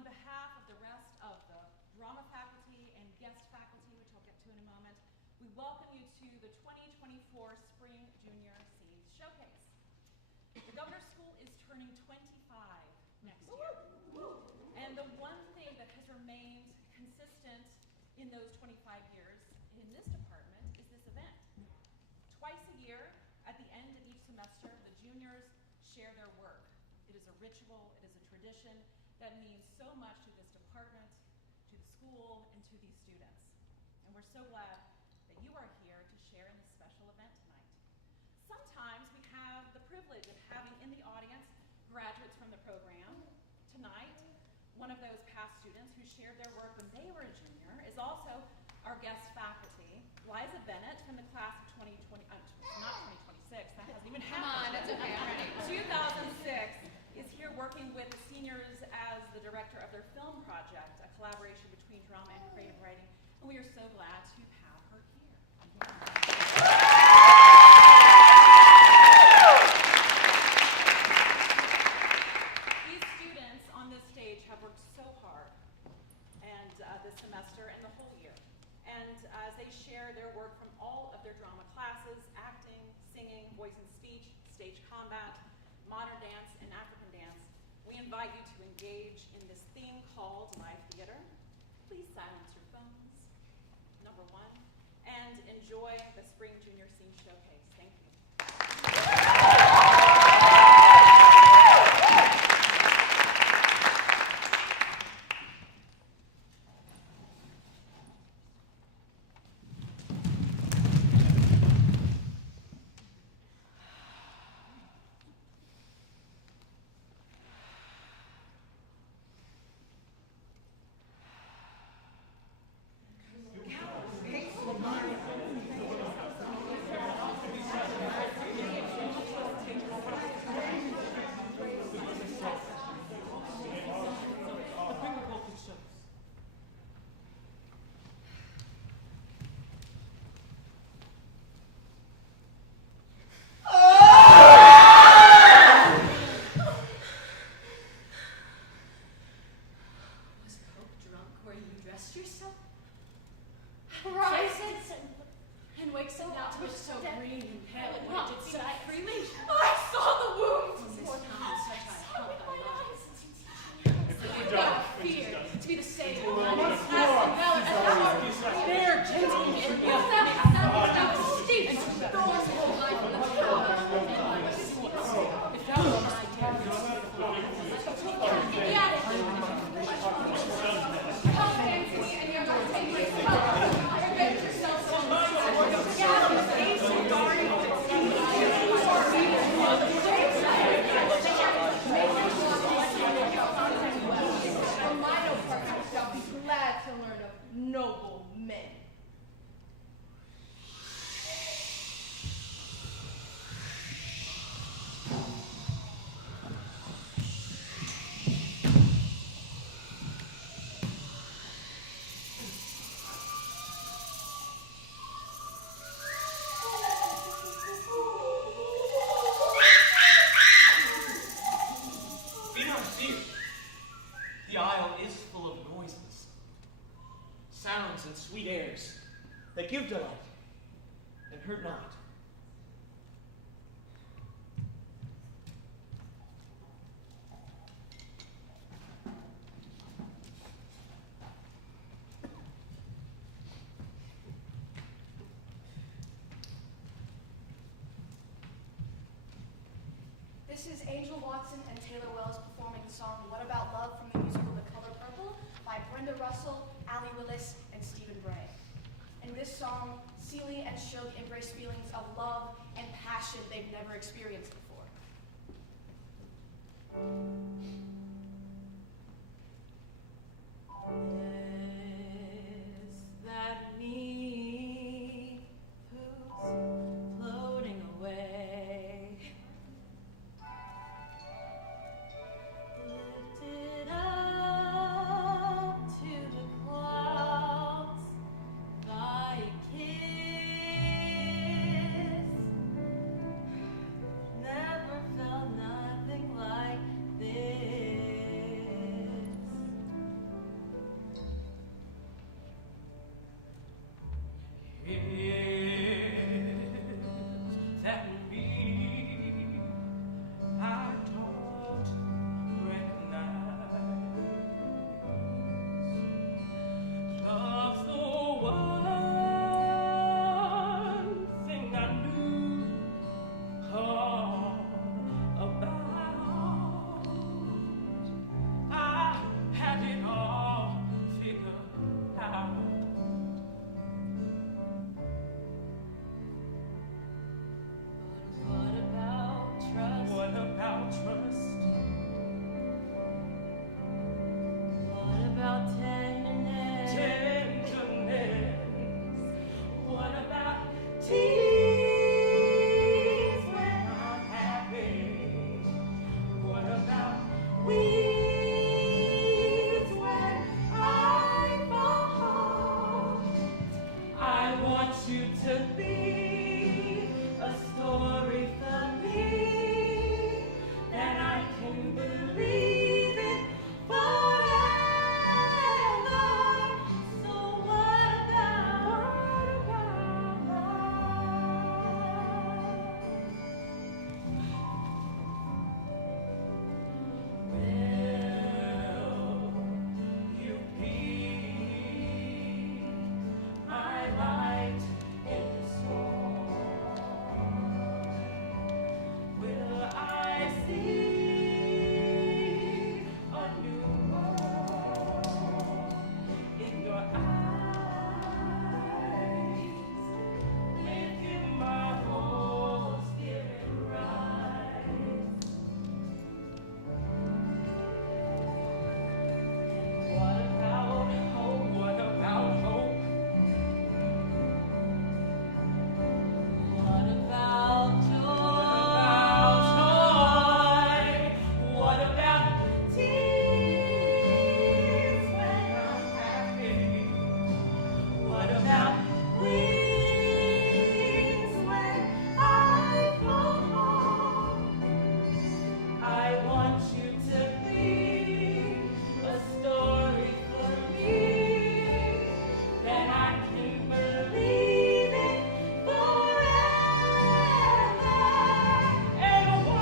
On behalf of the rest of the drama faculty and guest faculty, which I'll get to in a moment, we welcome you to the 2024 Spring Junior Scenes Showcase. The Governor's School is turning 25 next year. And the one thing that has remained consistent in those 25 years in this department is this event. Twice a year, at the end of each semester, the juniors share their work. It is a ritual, it is a tradition that means so much to this department, to the school, and to these students. And we're so glad that you are here to share in this special event tonight. Sometimes we have the privilege of having in the audience graduates from the program. Tonight, one of those past students who shared their work when they were a junior is also our guest faculty, Liza Bennett from the class of 2020, not 2026, that hasn't even happened. Come on, that's okay, I'm ready. 2006 is here working with the seniors as the director of their film project, a collaboration between drama and creative writing, and we are so glad to have her here. These students on this stage have worked so hard and this semester and the whole year. And as they share their work from all of their drama classes, acting, singing, voice and speech, stage combat, modern dance, and African dance, we invite you to engage in this theme called live theater. Please silence your phones, number one, and enjoy the Spring Junior Scene Showcase. Thank you. That give delight and hurt not. This is Angel Watson and Taylor Wells performing the song What About Love from the musical The Color Purple by Brenda Russell, Allie Willis, and Stephen Bray. In this song, Celie and Shug embrace feelings of love and passion they've never experienced before. Is that me who's floating away? Lifted up to the clouds by a kiss. Never felt nothing like this. What about trust? What about tenderness? Tenderness. What about Tears when I'm happy? What about weeds when I fall? I want you to be a story for me that I can believe in Forever. So what about Will you be my light in the storm? Will I see a new world in your eyes, making my whole spirit rise? What about hope? What about hope? What about Joy? What about tears when I'm happy? What about wings when I fall? I want you to be a story for me that I can believe in Forever. and what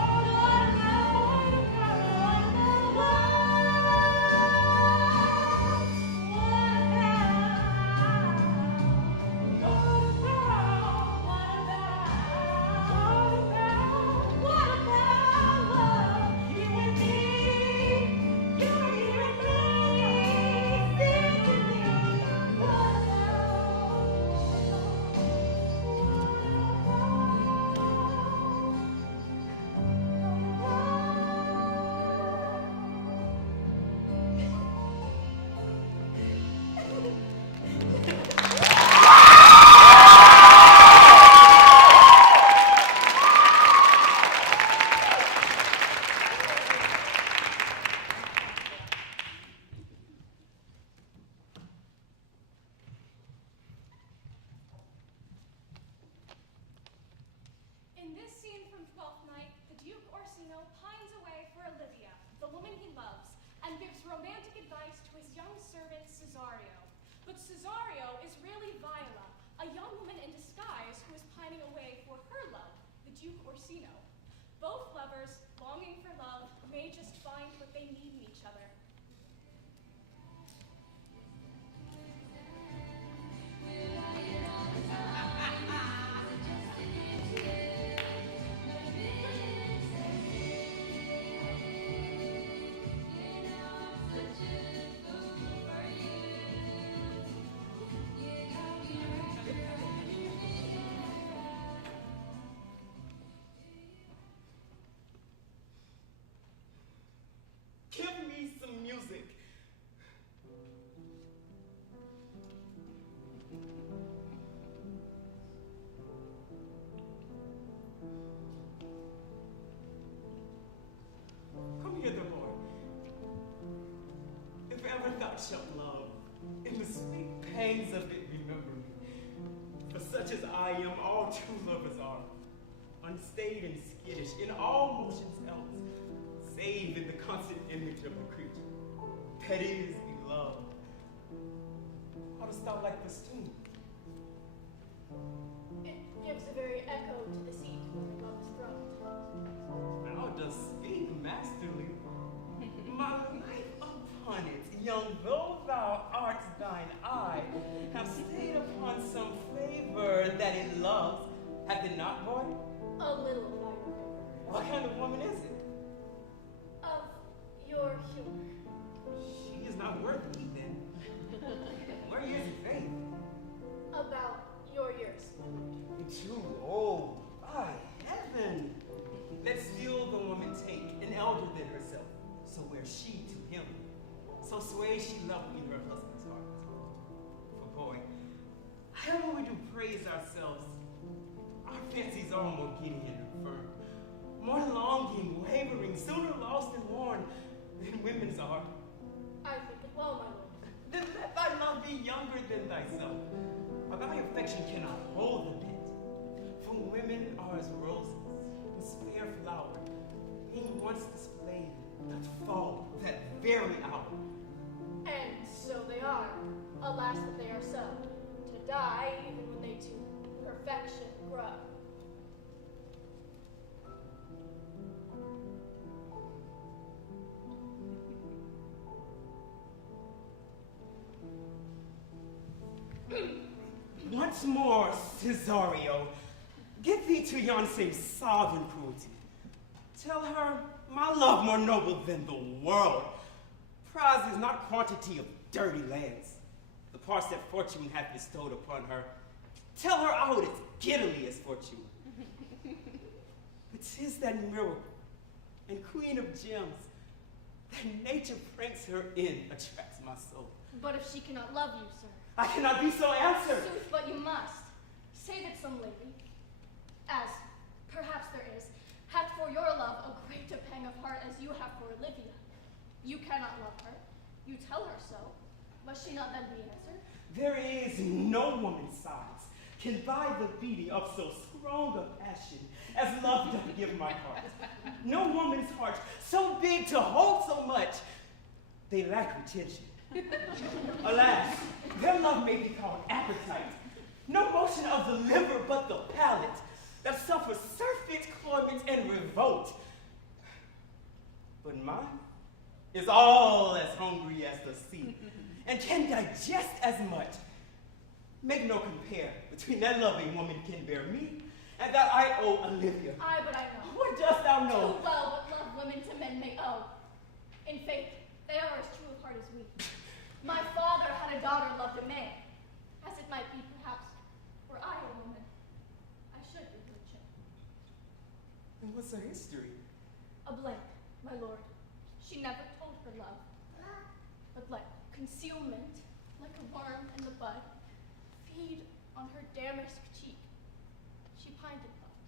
In this scene from Twelfth Night, the Duke Orsino pines away for Olivia, the woman he loves, and gives romantic advice to his young servant Cesario. But Cesario is really Viola, a young woman in disguise who is pining away for her love, the Duke Orsino. Both lovers, longing for love, may just find what they need in each other. Give me some music. Come hither, boy. If ever thou shalt love, in the sweet pangs of it remember me. For such as I am, all true lovers are, unstayed and skittish, in all motions else, save in the constant image of the creature, that is beloved. How dost thou like this tune? It gives a very echo to the seat where love is throned. Thou dost speak masterly. My life upon it, young though thou art, thine eye have stayed upon some flavor that it loves. Hath it not, boy? A little of thy favor. What kind of woman is it? Of your humor. She is not worth me then. Where is faith? About your years, my lord. Too old. By heaven. Let's steal the woman so were she to him. So sway she loved in her husband's heart. For boy, however we do praise ourselves, our fancies are more giddy and infirm, more longing, wavering, sooner lost and worn than women's are. I think it well, my lord. Then let thy love be younger than thyself, or thy affection cannot hold the bit. For women are as roses, this fair flower, being once displayed, doth fall that very hour. And so they are. Alas that they are so. To die even when they to perfection grow. Once more, Cesario, get thee to yon same sovereign cruelty. Tell her my love more noble than the world. Prize is not quantity of dirty lands, the parts that fortune hath bestowed upon her. Tell her I would as giddily as fortune. But 'tis that miracle and queen of gems that nature pranks her in attracts my soul. But if she cannot love you, sir. I cannot be so answered. Sooth, but you must. Say that some lady, as perhaps there is, hath for your love a great a pang of heart as you have for Olivia. You cannot love her. You tell her so. Must she not then be answered? There is no woman's size can buy the beating of so strong a passion as love doth give my heart. No woman's heart so big to hold so much. They lack retention. Alas, their love may be called appetite. No motion of the liver but the palate that suffers surfeit, cloyment, and revolt. But mine is all as hungry as the sea, and can digest as much. Make no compare between that loving woman can bear me, and that I owe Olivia. Aye, but I know. What dost thou know? Too well what love women to men may owe. In faith, they are as true of heart as we. My father had a daughter loved a man, as it might be perhaps, were I a woman, I should be her child. And what's her history? A blank, my lord. She never told her love, but let concealment, like a worm in the bud, feed on her damask cheek. She pined and thought,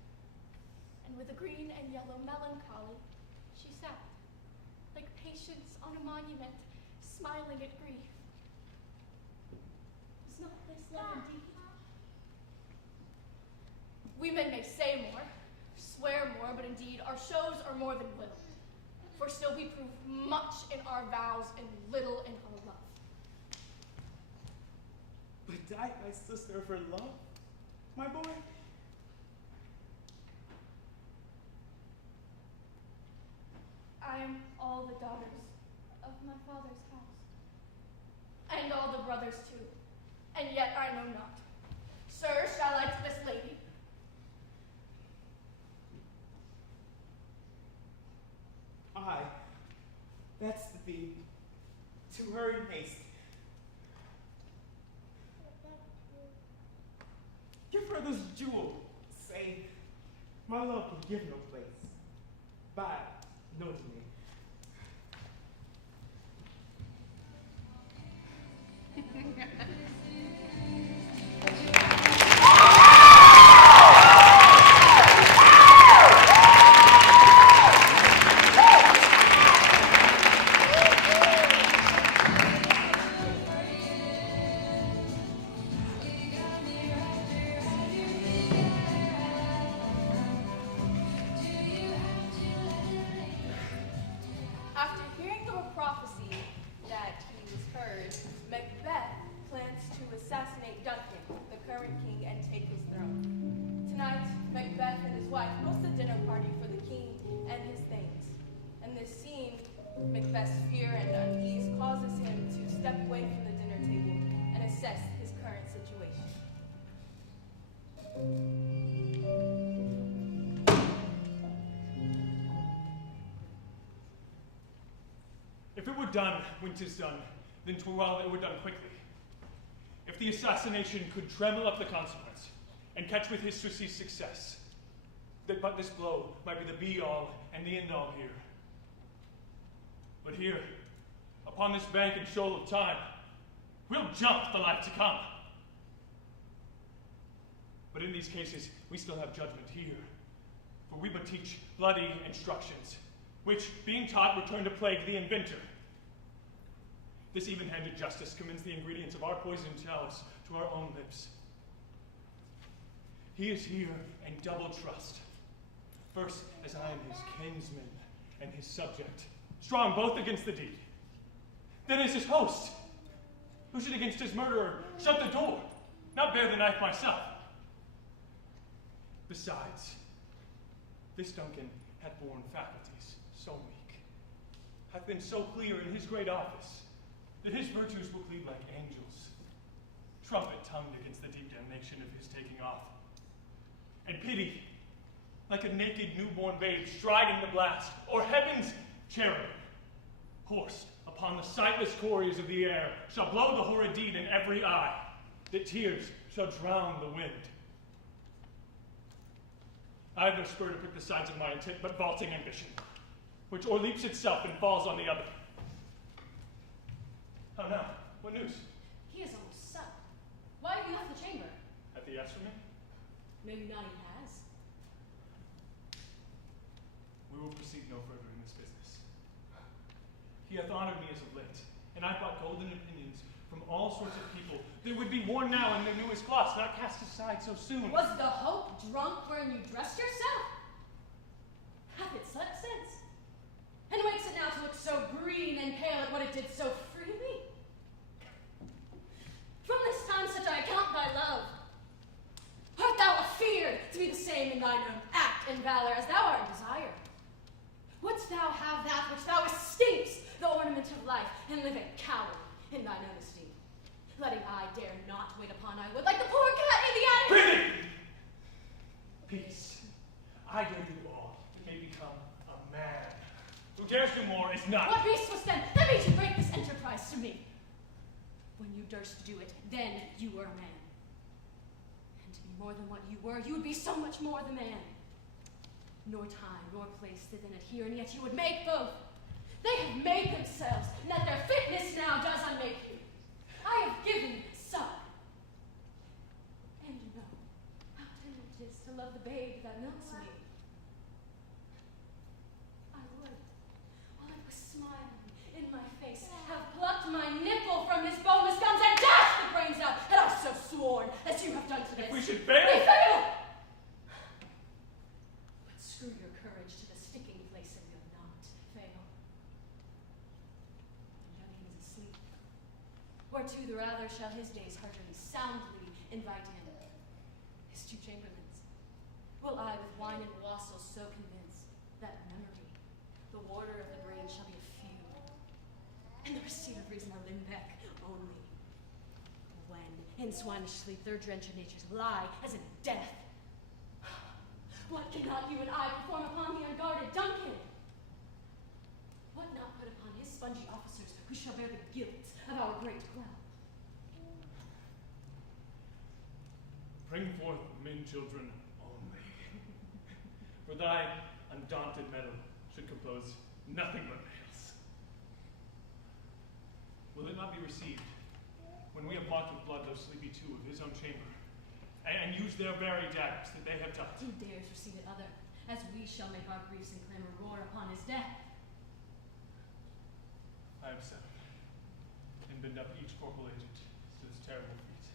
and with a green and yellow melancholy, she sat, like patience on a monument, smiling at grief. Was not this love indeed? Women may say more, swear more, but indeed our shows are more than will. For still we prove much in our vows and little in our love. But died thy sister for love, my boy? I am all the daughters of my father's house, and all the brothers too, and yet I know not. Sir, shall I to this lady? Aye, that's the theme. To her in haste. Give her this jewel. Say, my love can give no place. By no to me. After hearing of a prophecy that he was heard, Macbeth plans to assassinate Duncan, the current king, and take his throne. Tonight, Macbeth and his wife host a dinner party for the king and his thanes. In this scene, Macbeth's fear and unease causes him to step away from the dinner table and assess his current situation. If it were done when 'tis done, then 'twere well it were done quickly. If the assassination could tremble up the consequence, and catch with his surceased success, that but this blow might be the be-all and the end-all here. But here, upon this bank and shoal of time, we'll jump the life to come. But in these cases, we still have judgment here, for we but teach bloody instructions, which, being taught, return to plague the inventor. This even-handed justice commends the ingredients of our poisoned chalice to our own lips. He is here in double trust. First, as I am his kinsman and his subject, strong both against the deed. Then as his host, who should against his murderer shut the door, not bear the knife myself. Besides, this Duncan hath borne faculties so meek, hath been so clear in his great office, that his virtues will plead like angels, trumpet-tongued against the deep damnation of his taking off. And pity, like a naked newborn babe striding the blast, or heaven's cherubim, horsed upon the sightless quarries of the air, shall blow the horrid deed in every eye, that tears shall drown the wind. I have no spur to prick the sides of my intent, but vaulting ambition, which o'erleaps itself and falls on the other. How now? What news? He is almost sunk. Why have you left the chamber? Hath he asked for me? Maybe not he has. We will proceed no further in this business. He hath honored me as of late, and I brought golden opinions from all sorts of people that would be worn now in their newest gloss, not cast aside so soon. Was the hope drunk wherein you dressed yourself? Hath it such sense? And makes it now to look so green and pale at what it did so freely? From this time such I account thy love. Art thou afeared to be the same in thine own act and valor as thou art in desire? Wouldst thou have that which thou esteemest the ornament of life, and live a coward in thine own esteem? Letting I dare not wait upon I would, like the poor cat in the attic. Prithee! Peace. I dare do all that may become a man. Who dares do more is not. What beast was then that made you break this enterprise to me? When you durst do it, then you were a man. And to be more than what you were, you would be so much more the man. Nor time, nor place did then adhere, and yet you would make both. They have made themselves, and that their fitness now does unmake you. I have given some. And you know how tender it is to love the babe that milks me. I would, while it was smiling in my face, have plucked my nipple from his boneless gums and dashed the brains out, had I so sworn, as you have done to this. If we should fail. We fail! But screw your courage to the sticking place and you'll not fail. And Duncan is asleep. Whereto the rather shall his days heartily soundly invite him. His two chamberlains will I with wine and wassail so convince that memory, the warder of the brain, shall be a few, and the receipt of reason a limbeck only. When in swinish sleep their drenched natures lie as in death, what cannot you and I perform upon the unguarded Duncan? What not put upon his spongy officers who shall bear the guilt of our great cloud? Bring forth men children only. For thy undaunted mettle should compose nothing but males. Will it not be received when we have mocked with blood those sleepy two of his own chamber, and use their very daggers that they have taught? Who dares receive it other, as we shall make our griefs and clamor roar upon his death? I have settled, and bend up each corporal agent to this terrible feat.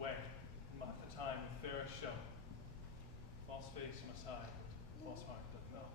Away, and mock the time with fairest show. False face must hide, but false heart doth know.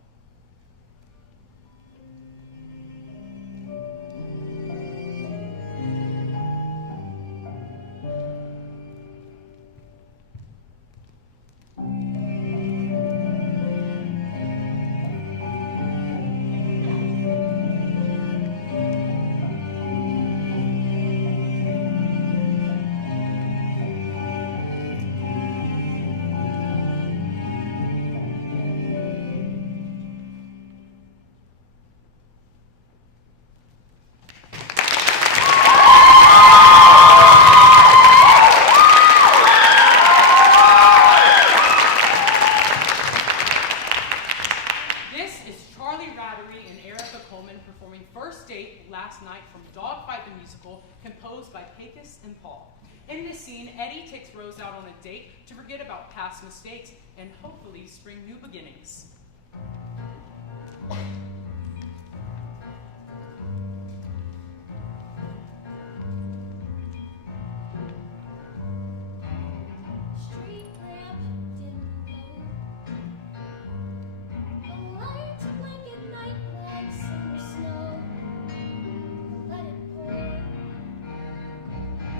gentlemen, performing First Date Last Night from Dogfight the musical, composed by Sakas and Paul. In this scene, Eddie takes Rose out on a date to forget about past mistakes and hopefully spring new beginnings. Street lamp didn't glow. A light blanket night like summer snow. Let it pour.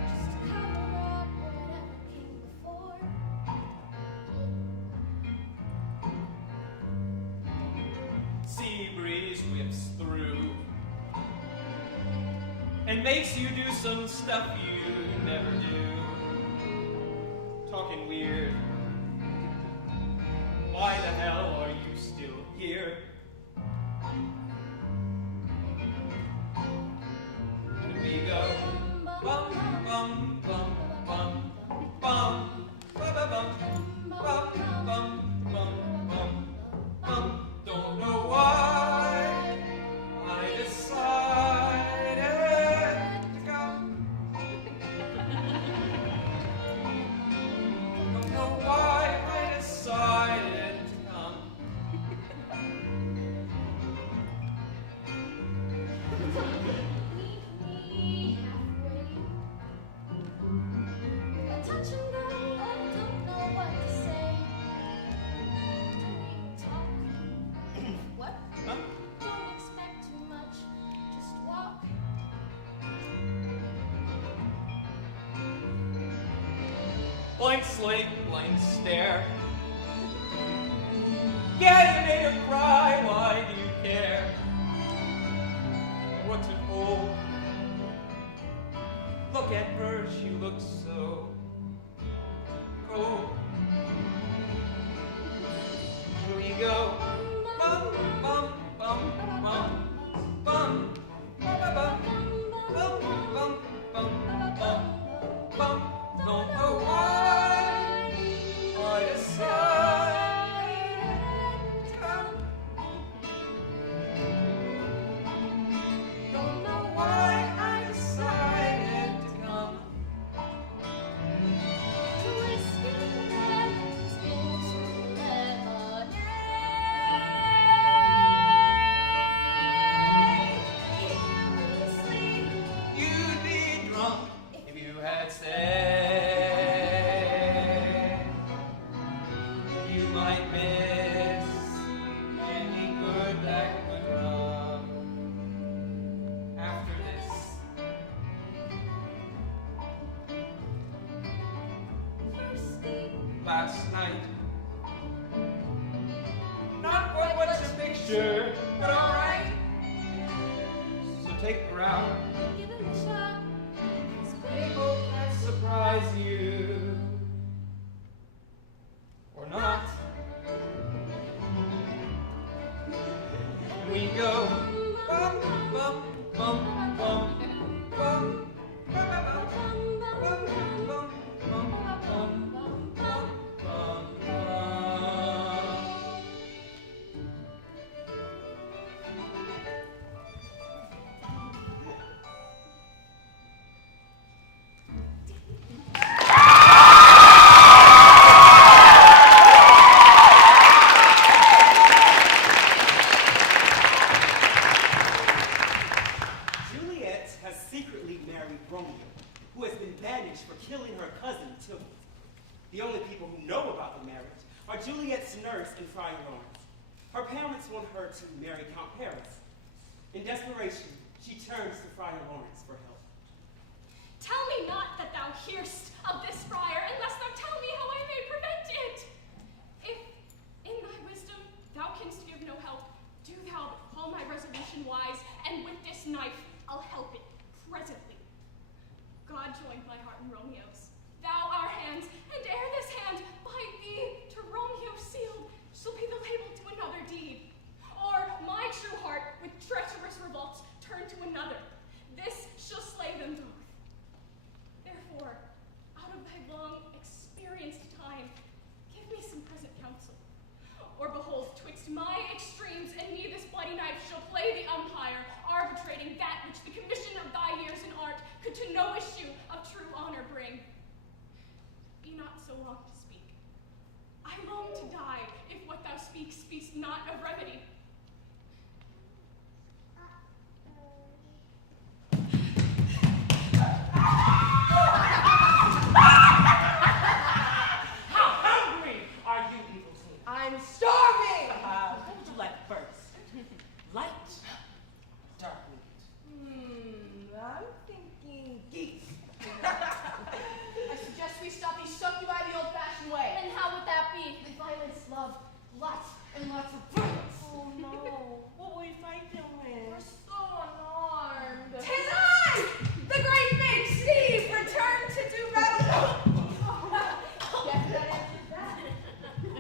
Just cover up whatever came before. Sea breeze whips through and makes you do some stuff you never do. Talking weird. Why the hell are you still here? And we go bum bum bum bum bum bum bum bum bum bum bum bum. Don't know why I decided to come. Don't know why I decided to come. Meet me halfway. A touch and go, I don't know what to say. Talk. What? Huh? Don't expect too much, just walk. Blank slate, blank stare. Yeah, you made her cry, why do you care? What's it for? Look at her, she looks so cold. Here we go. Bum, bum, bum, bum, bum, bum, bum, bum, bum, bum, bum, bum. Don't know why I decided to come. Don't know why I decided to come. Twisting lemons into lemonade. Hear me sleep. You'd be drunk if you had said you might miss any good that could come after this. First date. Last night, not quite what's your picture, but alright. So take her out. Give it a shot. People can surprise you or not. We go bum bum bum bum bum bum bum bum bum bum bum bum bum. Juliet has secretly married Romeo, who has been banished for killing her cousin, Tempest. The only people who know about the marriage are Juliet's nurse and Friar Lawrence. Her parents want her to marry Count Paris. In desperation, she turns to Friar Lawrence for help. Tell me not that thou hearest of this friar, unless thou tell me how I may prevent it. If in thy wisdom thou canst give no help, do thou but call my resolution wise, and with this knife I'll help it presently. God joined my heart and Romeo's. Thou our hands, and ere this hand by thee to Romeo sealed shall be the label to another deed. Or my true heart with treacherous revolts turn to another. This shall slay them both. Therefore, out of thy long experienced time, give me some present counsel. Or behold, twixt my extremes and me this bloody knife shall play the umpire, no issue of true honor bring. Be not so long to speak. I long to die, if what thou speakst not of remedy. How hungry are you, evil queen? I'm starving! What would you like first? Light, dark meat. I'm thinking geese. I suggest we stop these succubi the old-fashioned way. And how would that be? And violence, love, lots and lots of violence. Oh no, what will we fight them We're with? so alarmed. Tis I, the great big Steve, returned to do battle. Guess that answers that.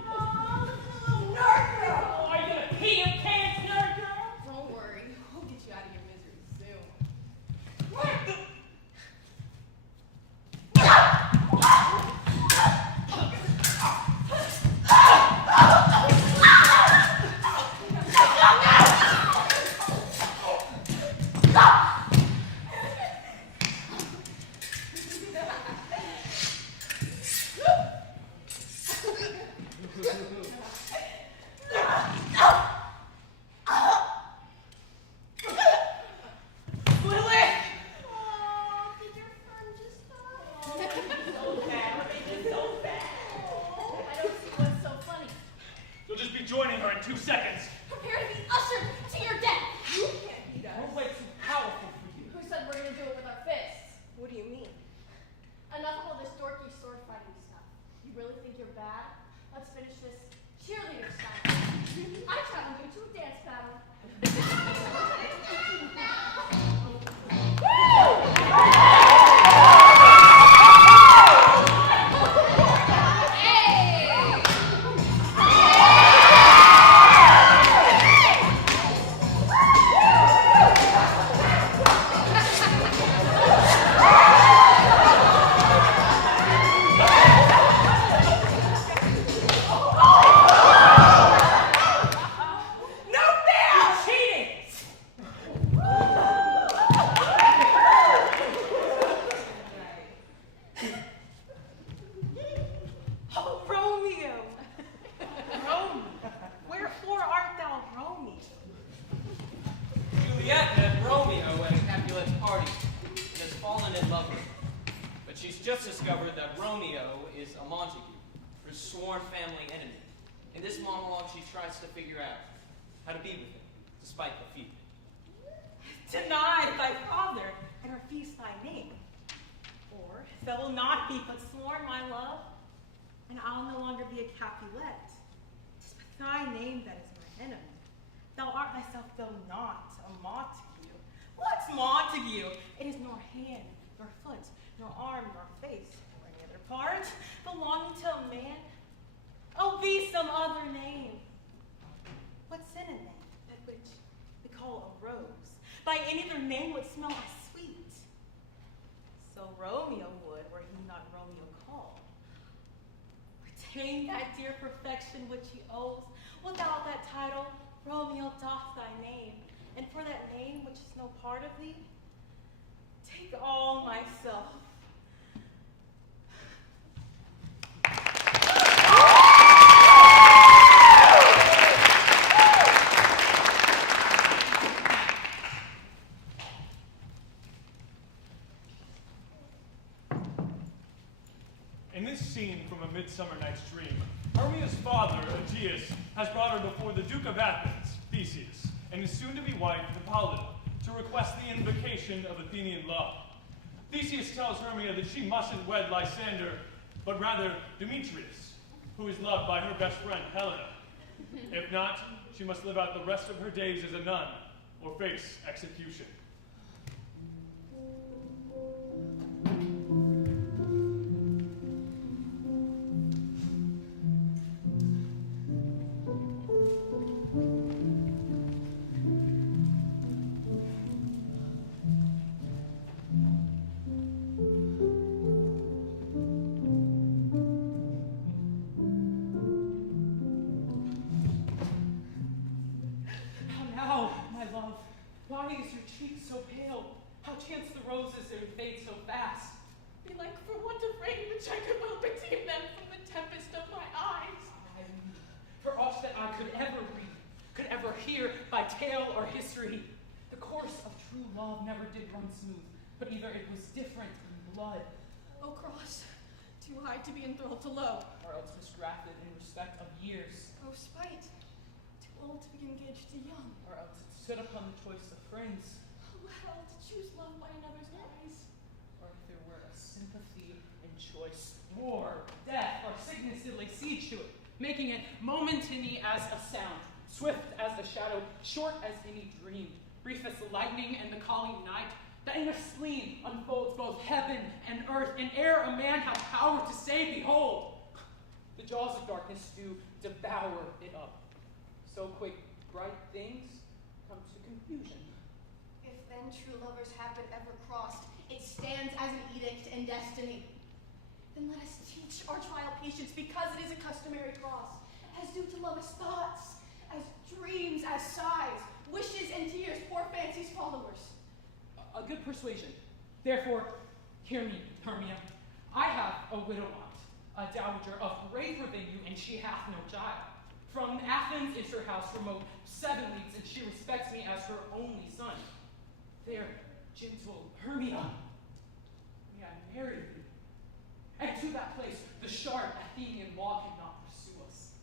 Oh, little nerd girl. Oh, are you gonna pee your pants, nerd girl? Don't worry, we'll get you out of your misery soon. What the? Oh, did your friend just die? So bad, what they did so bad. I don't see what's so funny. You'll just be joining her in 2 seconds. Prepare to be ushered to your death. You can't beat us. We're way too powerful for you. Who said we're gonna do it with our fists? What do you mean? Enough of all this dorky sword fighting stuff. You really think you're bad? Let's finish this cheerleader style. I challenge you to a dance battle. No fair! Cheating! Oh, Romeo! Romeo, wherefore art thou Romeo? Juliet met Romeo at Capulet's party and has fallen in love with him. But she's just discovered that Romeo is a Montague, her sworn family enemy. In this monologue, she tries to figure out how to be with him, despite the feud. Deny thy father, and refuse thy name. Or, if thou will not be but sworn my love, and I'll no longer be a Capulet. 'Tis but thy name that is my enemy. Thou art thyself, though not a Montague. What's Montague? It is nor hand, nor foot, nor arm, nor face, or any other part, belonging to a man. Oh, be some other name. What synonym, that which we call a rose, by any other name would smell as sweet. So Romeo would, were he not Romeo called. Retain that dear perfection which he owes. Without that title, Romeo doth thy name, and for that name which is no part of thee, take all myself. In this scene from A Midsummer Night's Dream, Hermia's father, Aegeus, has brought her before the Duke of Athens, Theseus, and his soon-to-be wife, Hippolyta, to request the invocation of Athenian love. Theseus tells Hermia that she mustn't wed Lysander, but rather Demetrius, who is loved by her best friend, Helena. If not, she must live out the rest of her days as a nun, or face execution. How now, my love? Why is your cheek so pale? How chance the roses they fade so fast? Belike for want of rain which I could well redeem them from the tempest of my eyes. For aught that I could ever read, could ever hear by tale or history, the course of true love never did run smooth, but either it was different in blood, O cross, too high to be enthralled to low. or else misgrafted in respect of years, O spite, too old to be engaged to young. or else it stood upon the choice of friends, O hell, to choose love by another's eyes. or if there were a sympathy in choice, war, death, or sickness did lay siege to it, making it momentary as a sound, swift as the shadow, short as any dream, brief as the lightning and the calling night, that in a spleen unfolds both heaven and earth, and ere a man have power to say, behold, the jaws of darkness do devour it up. So quick, bright things come to confusion. If then true lovers have been ever crossed, it stands as an edict in destiny. Then let us teach our trial patience, because it is a customary cross, as due to love as thoughts, as dreams, as sighs, wishes and tears, poor fancy's followers. A good persuasion. Therefore, hear me, Hermia. I have a widow aunt, a dowager of greater than you, and she hath no child. From Athens is her house remote 7 leagues, and she respects me as her only son. There, gentle Hermia, may I marry thee? And to that place the sharp Athenian law cannot pursue us.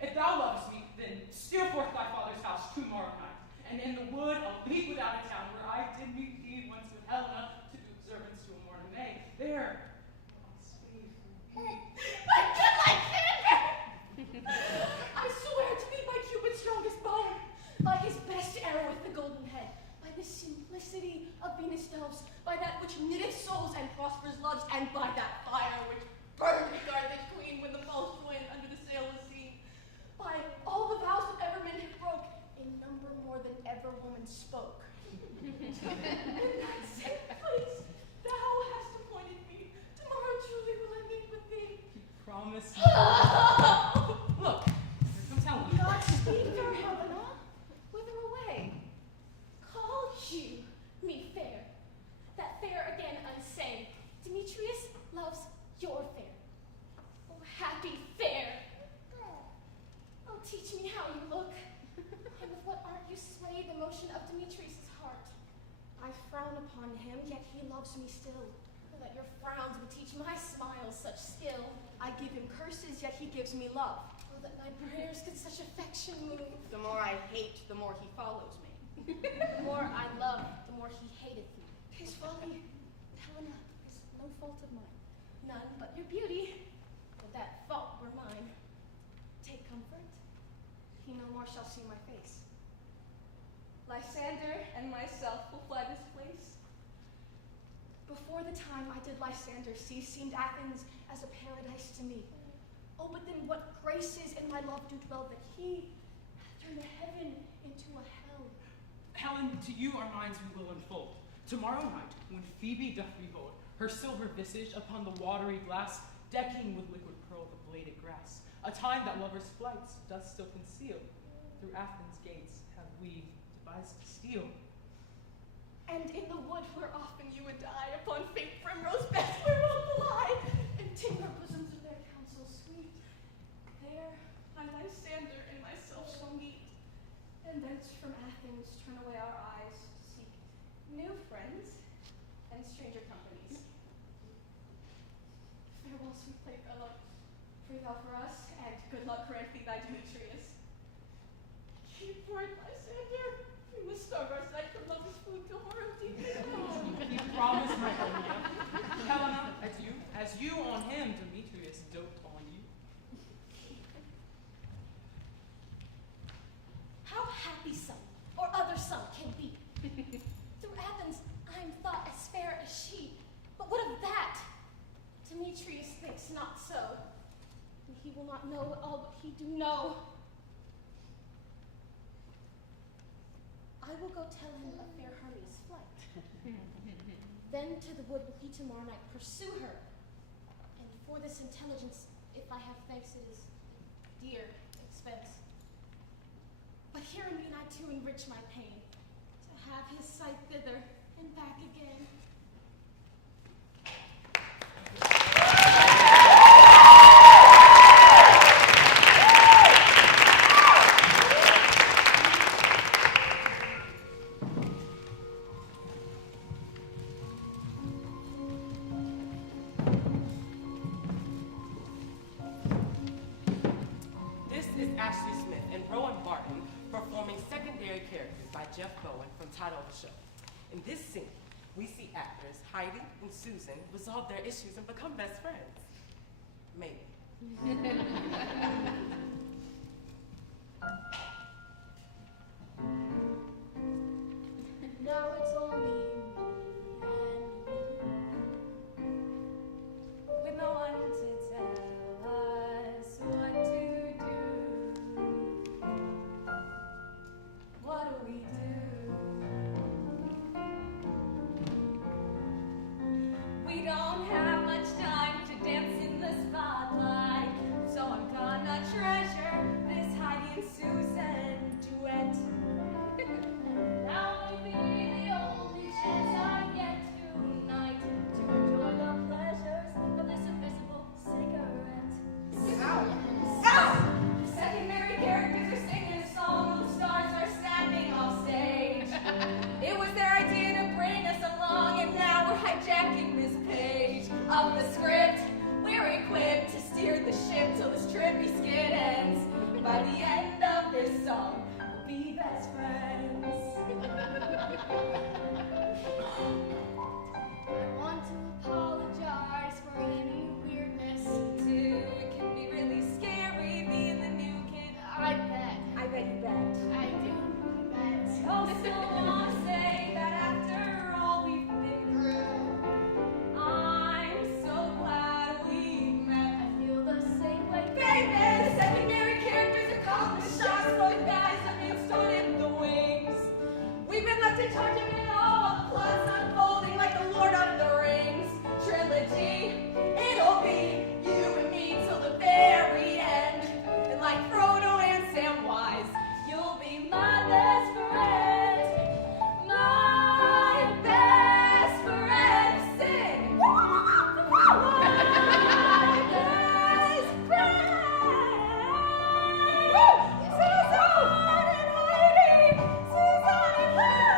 If thou lovest me, then steer forth thy father's house tomorrow night, and in the wood a league without a town, where I did meet thee once with Helena to do observance to a morning May, there I'll stay for thee. My good Lysander! I swear to thee by Cupid's strongest bow, By his best arrow with the golden head, by the simplicity of Venus doves, by that which knitteth souls and prospers loves, and by that fire which burned the Carthage queen when the false wind under the sail was seen, by all the vows that ever men have broke, in number more than ever woman spoke. in that same place thou hast appointed me. Tomorrow truly will I meet with thee. Promise me. Look, here comes Helena. God speed, fair Helena, whither away? Call you me fair, that fair again unsay. Demetrius loves your fair. Oh, happy fair! Oh, teach me how you look, and with what art you sway the motion of Demetrius' heart. I frown upon him, yet he loves me still. Oh, that your frowns would teach my smiles such skill. I give him curses, yet he gives me love. Oh, that my prayers could such affection move. The more I hate, the more he follows me. The more I love, the more he hateth me. His folly, Helena, is no fault of mine. None but your beauty. Would that fault were mine. Take comfort. he no more shall see my face. Lysander and myself will fly this place. Before the time I did Lysander see, seemed Athens as a paradise to me. Oh, but then what graces in my love do dwell, that he hath turned a heaven into a hell. Helen, to you our minds we will unfold. Tomorrow night, when Phoebe doth behold her silver visage upon the watery glass, decking with liquid pearl the bladed grass, a time that lovers' flights doth still conceal, through Athens' gates have we devised to steal. And in the wood where often you would die, upon faint primrose beds where all will lie, and timber bosoms of their counsel sweet, there I Lysander and myself shall meet, and thence from Athens turn away our eyes to seek new friends and stranger companies. Farewell, sweet playfellow, pray thou for us, and good luck grant thee thy Demetrius. Keep word, Lysander. We must starve our sight from lover's food till we're empty. You promise, my Hermia. Helena, as you on him, Demetrius dote on you. How happy some or other some can be. Through Athens I am thought as fair as she. But what of that? Demetrius thinks not so. And he will not know all but he do know. I will go tell him of fair Hermia's flight. Then to the wood will he tomorrow night pursue her. And for this intelligence, if I have thanks, it is dear expense. But here mean I to enrich my pain, to have his sight thither, and back again. In this scene, we see actors Heidi and Susan resolve their issues and become best friends. Maybe. Now it's only you and me, with no one to tell us what to do. What do we do? We don't have much time to dance in the spotlight, so I'm gonna treasure this Heidi and Susan duet. Now may be the only chance I get tonight to enjoy the pleasures of this invisible cigarette. Ow! Secondary characters are singing a song, the stars are snapping off stage. It was their idea to bring us along, and now we're hijacking this page of the script. We're equipped to steer the ship till this trippy skit ends. By the end of this song, we'll be best friends. I want to apologize for any weirdness. Too, it can be really scary being the new kid. I bet. I bet you bet. I do. I bet. Also want to say that after all we've been through, I'm so glad we met. I feel the same way, baby. The secondary characters are calling the shots. Both guys have been stored in the wings. We've been left in charge of it all. The plot's unfolding like the Lord of the Rings trilogy. It'll be you and me till the very end. And like Frodo and Samwise, you'll be my best friend. My best friend. Sing. My best friend. Susan and Heidi. Susan and Heidi.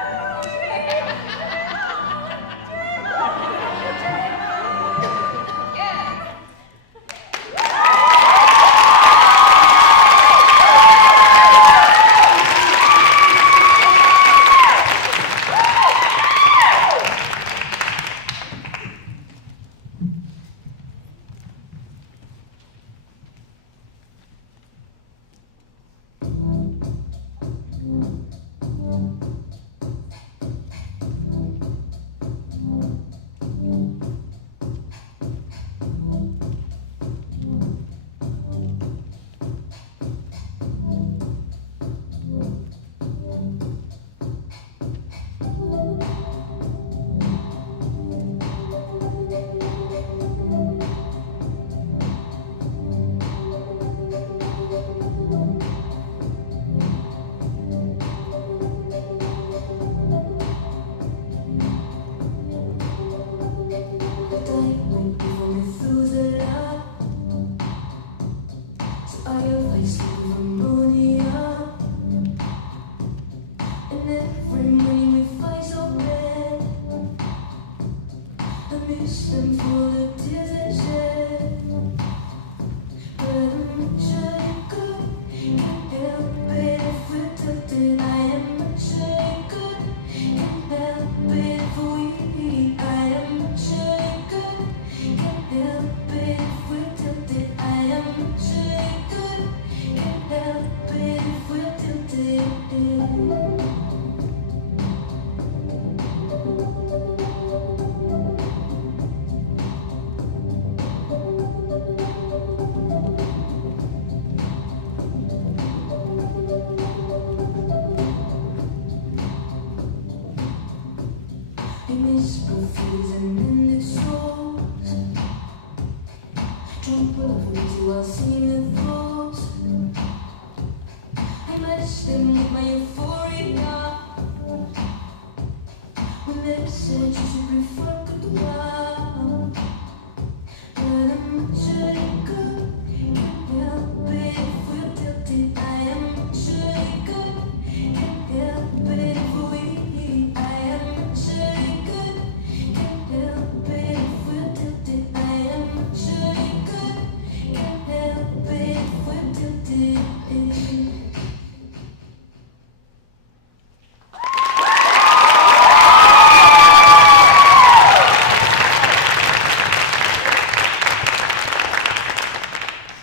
Yeah.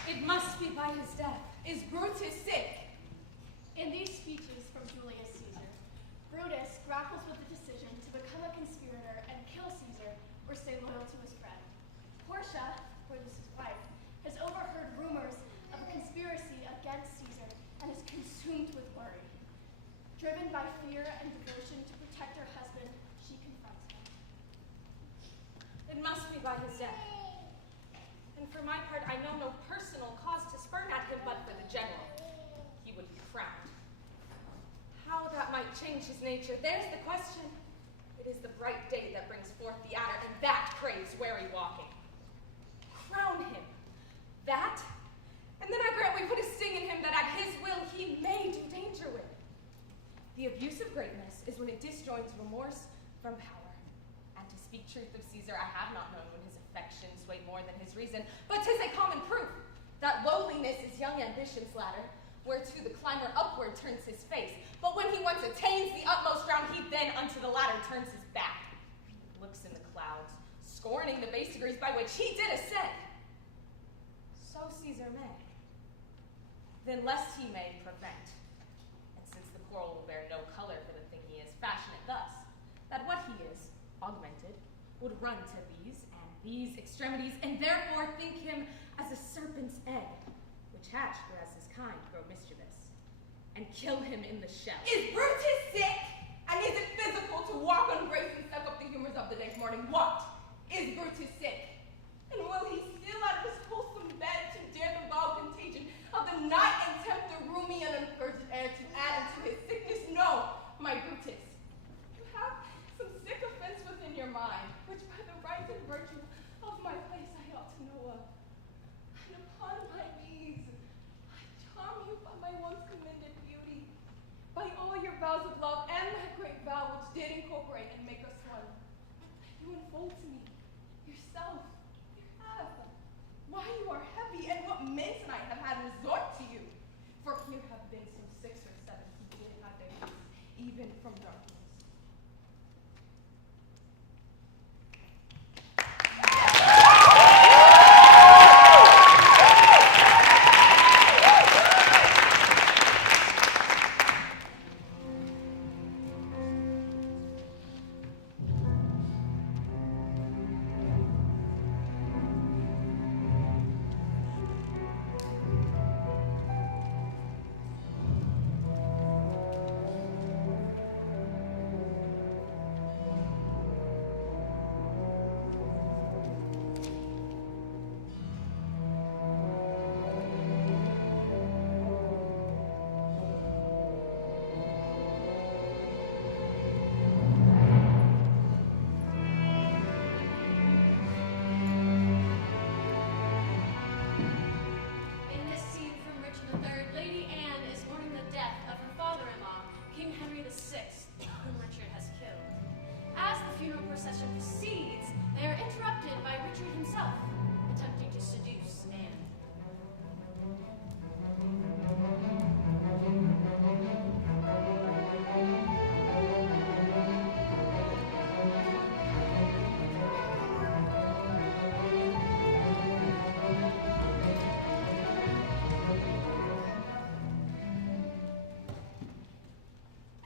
It must be by his death. Is Brutus sick? In these speeches from Julius Caesar, Brutus grapples with the decision to become a conspirator and kill Caesar or stay loyal to his friend. Portia, Brutus's wife, has overheard rumors of a conspiracy against Caesar and is consumed with worry. Driven by fear and devotion to protect her husband, she confronts him. It must be by his death. And for my part, I know no personal cause to spurn at him but for the general. He would be crowned. How that might change his nature, there's the question. It is the bright day that brings forth the adder, and that craves wary walking. Crown him. That? And then I grant we put a sting in him that at his will he may do danger with. The abuse of greatness is when it disjoins remorse from power. And to speak truth of Caesar, I have not known when his affection swayed more than his reason, but 'tis a common proof that lowliness is young ambition's ladder, whereto the climber upward turns his face. But when he once attains the utmost ground, he then unto the ladder turns his back, looks in the clouds, scorning the base degrees by which he did ascend. So Caesar may. Then lest he may prevent, and since the quarrel will bear no color for the thing he is, fashion it thus, that what he is, augmented, would run to these and these extremities, and therefore think him as a serpent's egg, which hatched whereas his kind grow mischievous, and kill him in the shell. Is Brutus sick? And is it physical to walk on grace and suck up the humors of the next morning? What? Is Brutus sick? And will he steal out of his wholesome bed to dare the vile contagion of the night and tempt the roomy and unpurged air to add into his sickness? No, my Brutus. You have some sick offense within your mind, which by the right and virtue of my place I ought to know of. And upon my knees, I charm you by my once commended beauty, by all your vows of love and that great vow which did incorporate and make us one. You unfold to me yourself, your have, why you are heavy, and what meant I have had resort to you. For here have been some 6 or 7 who did have their roots, even from darkness.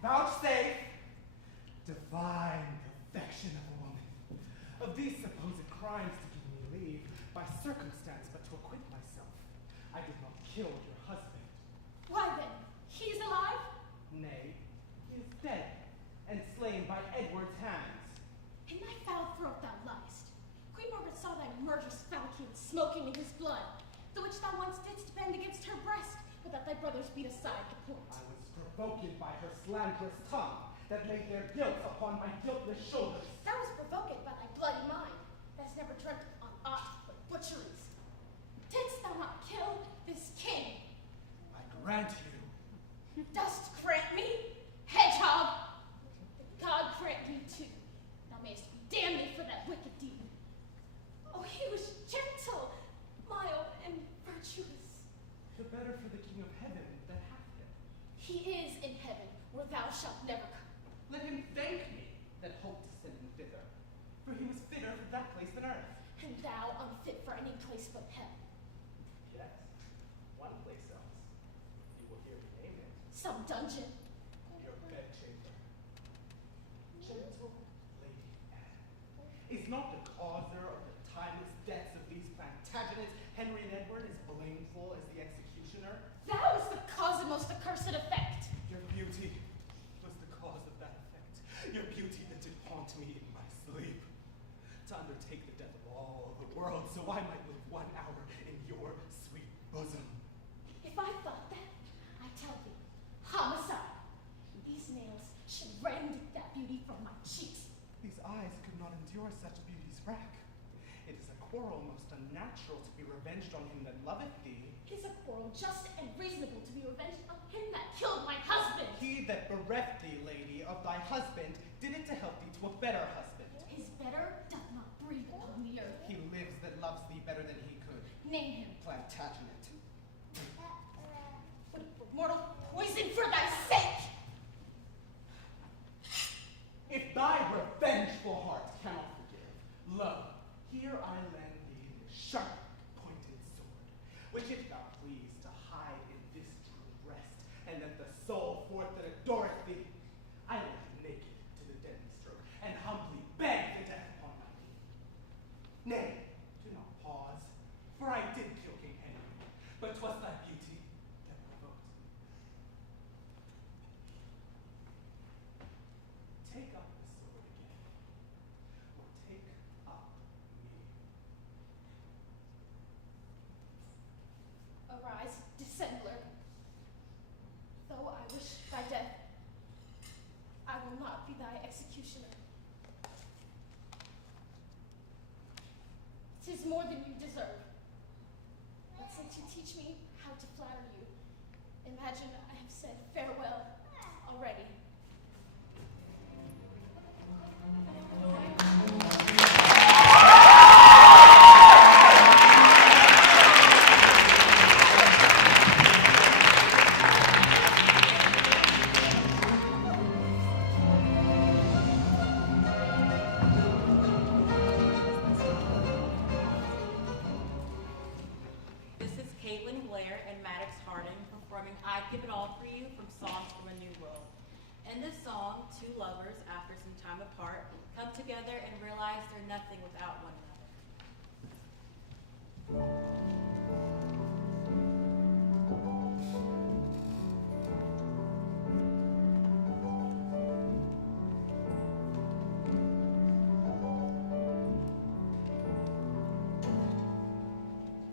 Vouchsafe, divine perfection of a woman, of these supposed crimes to give me leave, by circumstance but to acquit myself. I did not kill your husband. Why then? He is alive? Nay, he is dead, and slain by Edward's hands. In thy foul throat thou liest. Queen Margaret saw thy murderous falchion smoking in his blood, the which thou once didst bend against her breast, but that thy brothers beat aside to point. I was provoked by her slanderous tongue, that laid their guilt upon my guiltless shoulders. Thou was provoked by thy bloody mind, that's never dreamt on aught but butcheries. Didst thou not kill this king? I grant you. Dost grant me, hedgehog? God grant me too. Thou mayest damn me for that wicked deed. Oh, he was gentle, mild, and virtuous. The better for the King of Heaven that hath him. He is in heaven, where thou shalt never come. Let him thank me that hope to send him thither, for he was fitter for that place than earth. And thou unfit for any place but hell. Yes, one place else. You will hear me name it. Some dungeon. Your bedchamber. Gentle Lady Anne, is not the causer of the timeless deaths of these Plantagenets Henry and Edward as blameful as the executioner? Thou is the cause and most accursed effect. Your beauty was the cause of that effect. Your beauty that did haunt me in my sleep. To undertake the death of all the world, so I might live 1 hour in your sweet bosom. If I thought that, I tell thee, homicide. These nails should rend that beauty from my cheeks. These eyes could not endure such beauty's wrack. It is a quarrel most unnatural to be revenged on him that loveth thee. It is a quarrel just and reasonable to be revenged on him that killed my husband. He that bereft thee, lady, of thy husband, did it to help thee to a better husband. His better doth not breathe upon the earth. He lives that loves thee better than he could. Name him. Plantagenet. With mortal poison for thy sake. If thy revengeful heart cannot forgive, lo, here I lend thee this sharp-pointed sword, which if thou please to hide in this true breast, and that the soul forth that adoreth thee, I lay thee naked to the deadly stroke, and humbly beg the death upon my knee. Nay, do not pause, for I did kill King Henry, but 'twas thy beauty that provoked me. Take up the sword again, or take up me. Arise, dissembler. Though I wish thy death, I will not be thy executioner. 'Tis more than you deserve. But since you teach me how to flatter you, imagine I have said farewell already. This is Caitlin Blair and Maddox Harding performing I Give It All For You from Songs from a New World. In this song, two lovers, after some time apart, come together and realize they're nothing without one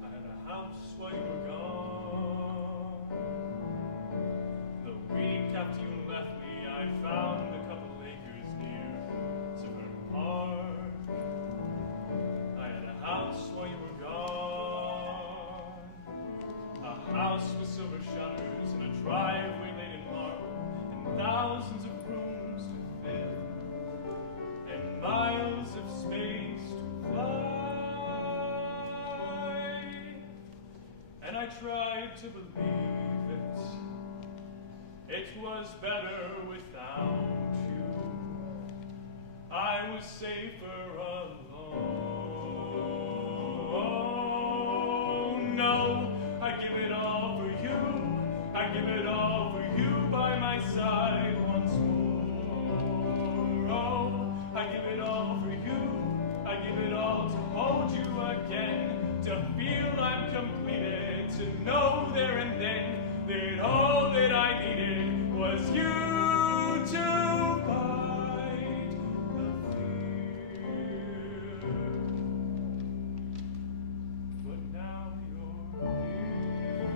I had a house while you were gone. The week after you left me, I found a couple acres near Severn Park. I had a house while you were gone. A house with silver shutters and a driveway laid in marble, and thousands of rooms to fill, and miles of space to fly. And I tried to believe it was better without you. I was safer alone. No, I give it all for you. I give it all for you by my side once more. Oh, I give it all for you. I give it all to hold you again, to feel I'm completed, to know there and then that all that I needed was you to fight the fear. But now you're here.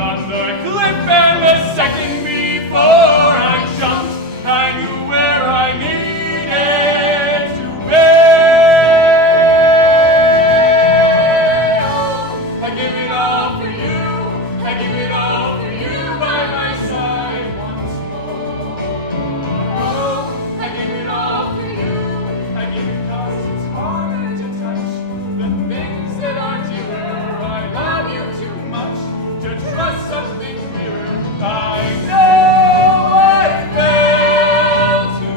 on the cliff, and the second before I jumped, I knew where I needed to be. Oh, I give it all for you. I give it all for you by my side once more. Oh, I give it all for you. I give it 'cause it's harder to touch the things that aren't here. I love you too much to trust something clearer. I know I failed to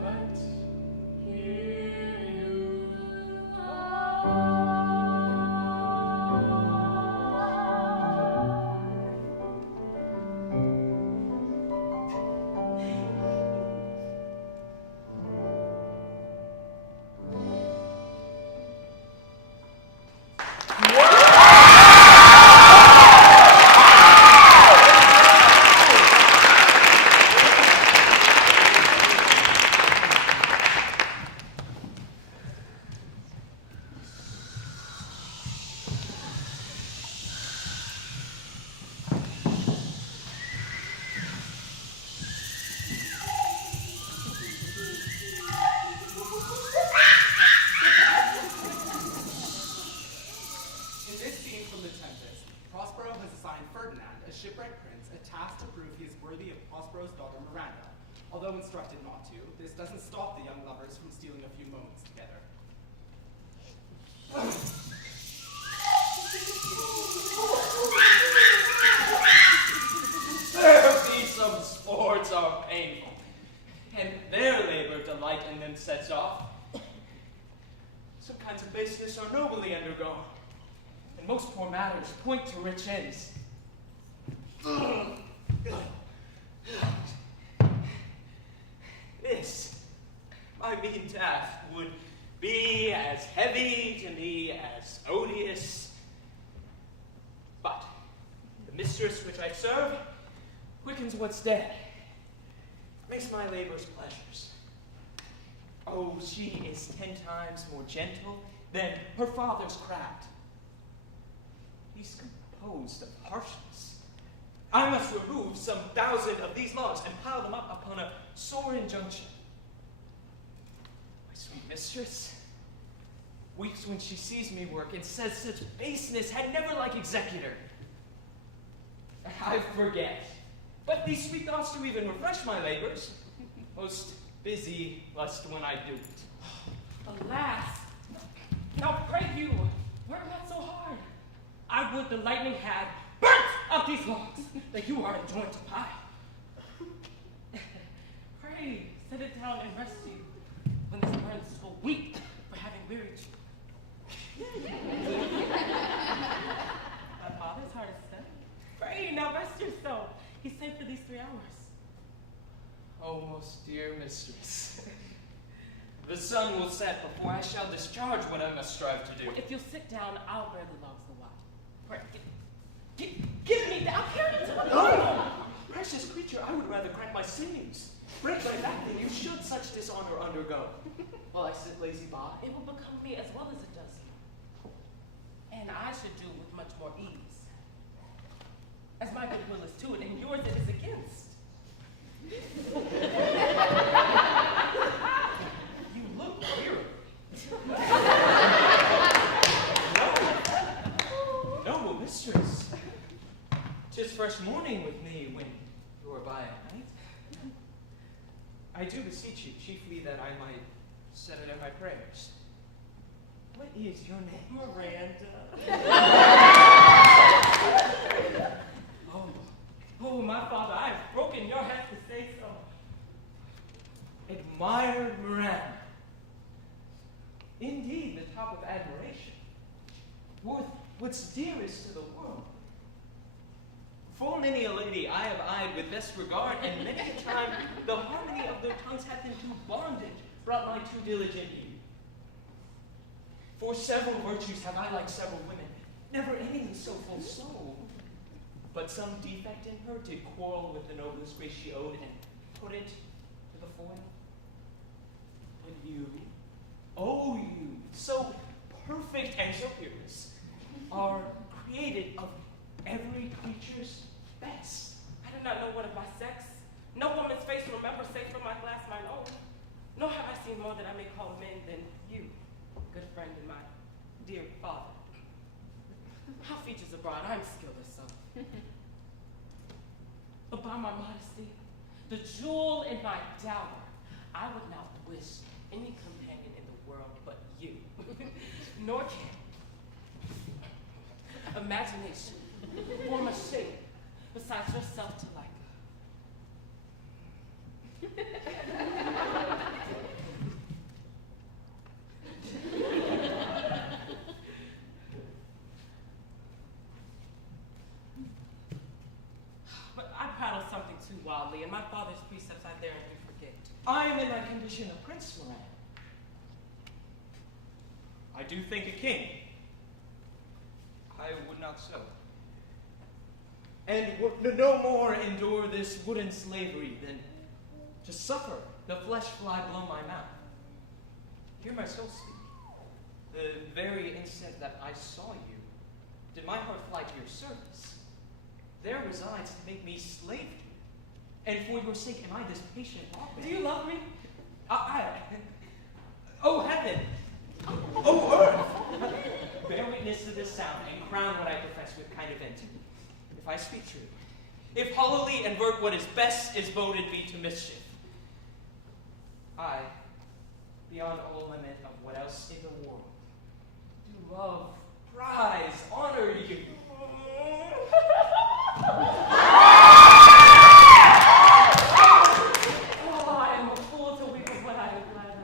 but here you In this scene from The Tempest, Prospero has assigned Ferdinand, a shipwrecked prince, a task to prove he is worthy of Prospero's daughter Miranda. Although instructed not to, this doesn't stop the young lovers from stealing a few moments together. Some sports are painful, and their labor delight in them sets off. Some kinds of baseness are nobly undergone, and most poor matters point to rich ends. This, my mean task, would be as heavy to me as odious, but the mistress which I serve quickens what's dead, makes my labors pleasures. Oh, she is 10 times more gentle than her father's craft. He's composed of harshness. I must remove some 1,000 of these logs and pile them up upon a sore injunction. My sweet mistress weeps when she sees me work and says such baseness had never like executor. I forget. But these sweet thoughts do even refresh my labors. Most busy lust when I do it. Alas, now pray you, work not so hard. I would the lightning had burnt up these logs that you are enjoined to pile. Pray, set it down and rest you when this burns will weep for having wearied you. My father's heart is set. Pray, now rest yourself. He stayed for these 3 hours. Oh, most dear mistress. The sun will set before I shall discharge what I must strive to do. If you'll sit down, I'll bear the logs the while. Pray, give me that. I'll carry it to the No! Precious creature, I would rather crack my sinews. Break my back than you should such dishonor undergo. While I sit lazy by. It will become me as well as it does you. And I should do with much more ease. As my goodwill is to it, and yours it is against. You look weary. Noble mistress. 'Tis fresh morning with me when you are by at night. I do beseech you, chiefly that I might set it in my prayers. What is your name? Miranda. Oh, my father, I have broken your heart to say so. Admired Miranda. Indeed, the top of admiration. Worth what's dearest to the world. Full many a lady I have eyed with best regard, and many a time the harmony of their tongues hath into bondage brought my too diligent ear. For several virtues have I, like several women, never any so full soul. But some defect in her did quarrel with the noblest grace she owed, and put it to the foil. But you, oh you, so perfect and so purest, are created of every creature's best. I do not know one of my sex. No woman's face remember save from my glass mine own. Nor have I seen more that I may call men than you, good friend and my dear father. How features abroad I'm skilless of. But by my modesty, the jewel in my dower, I would not wish any companion in the world but you. Nor can imagination form a shape besides yourself to like. But I prattle something too wildly, and my father's precepts I dare and forget. I am in my condition of Prince Moran. I do think a king. I would not so. And would no more endure this wooden slavery than to suffer the flesh fly blow my mouth. Hear my soul speak. The very instant that I saw you, did my heart fly to your service. There resides to make me slave to you. And for your sake am I this patient offering. Do you love me? Oh heaven! Oh earth! Bear witness to this sound and crown what I profess with kind event. If I speak true, if hollowly invert what is best is boded me to mischief, I, beyond all limit of what else in the world, do love, prize, honor you. Oh, I am a fool to weep of what I am glad of.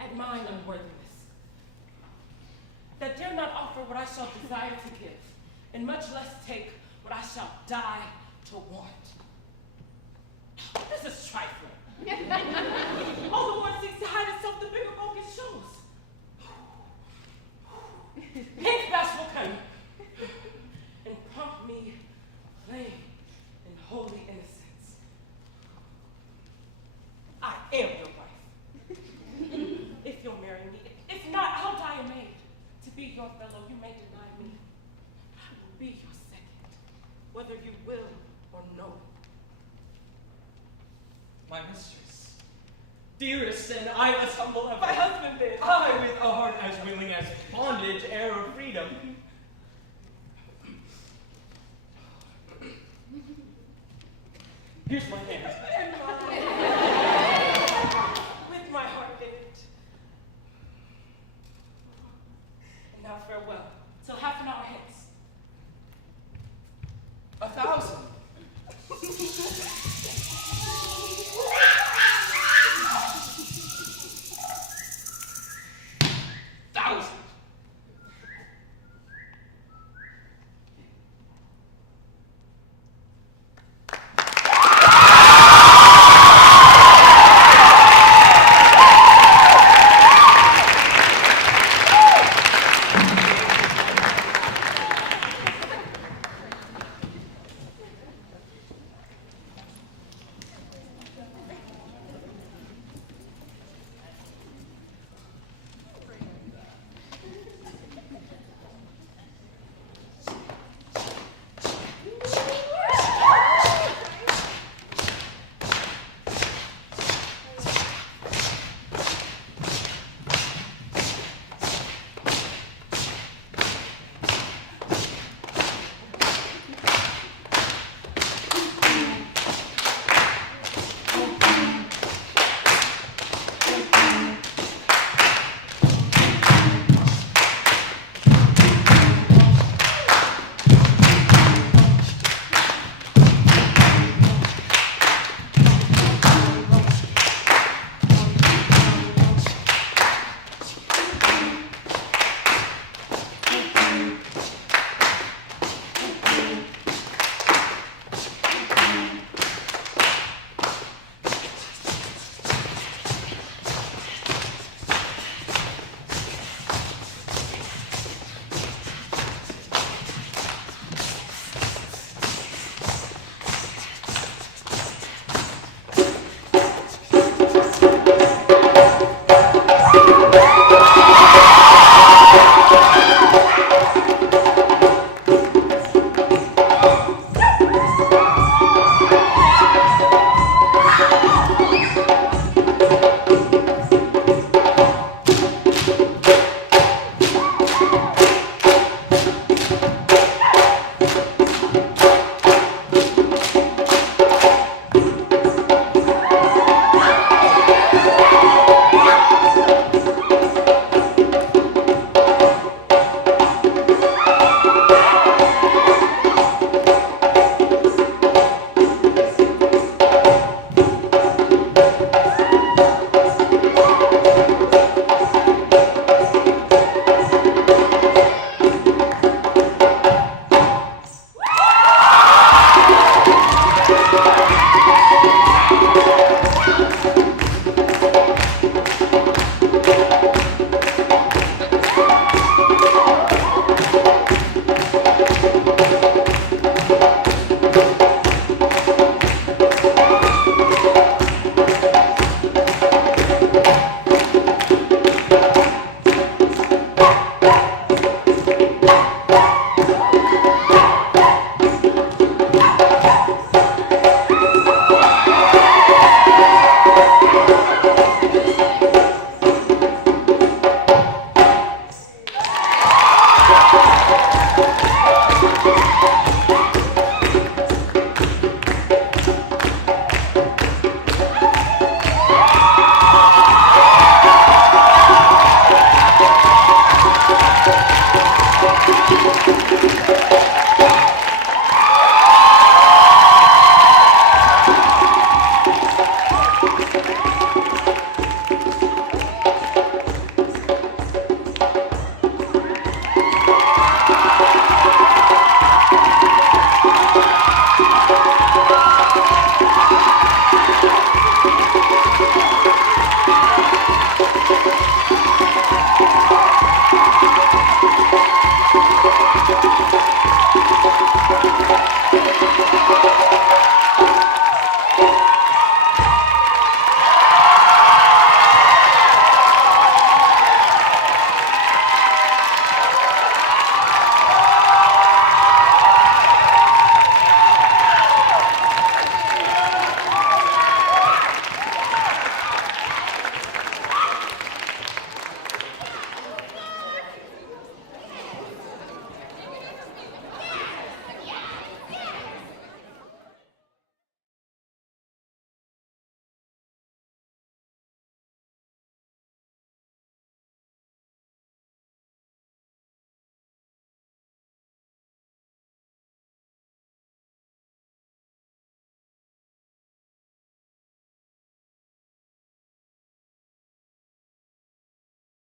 At mine unworthiness, that dare not offer what I shall desire to give, and much less take what I shall die to want. This is trifling. All the one seeks to hide itself, the bigger bulk it shows. Hence bashful come, and prompt me plain and holy innocence. I am your wife. If you'll marry me, if not, I'll die a maid. To be your fellow, you may deny me. I will be your second, whether you will or no. My mistress, dearest and I as humble as My husband then. I with a heart as willing as bondage, heir of freedom. Here's my hand. And mine. With my heart in it. And now farewell.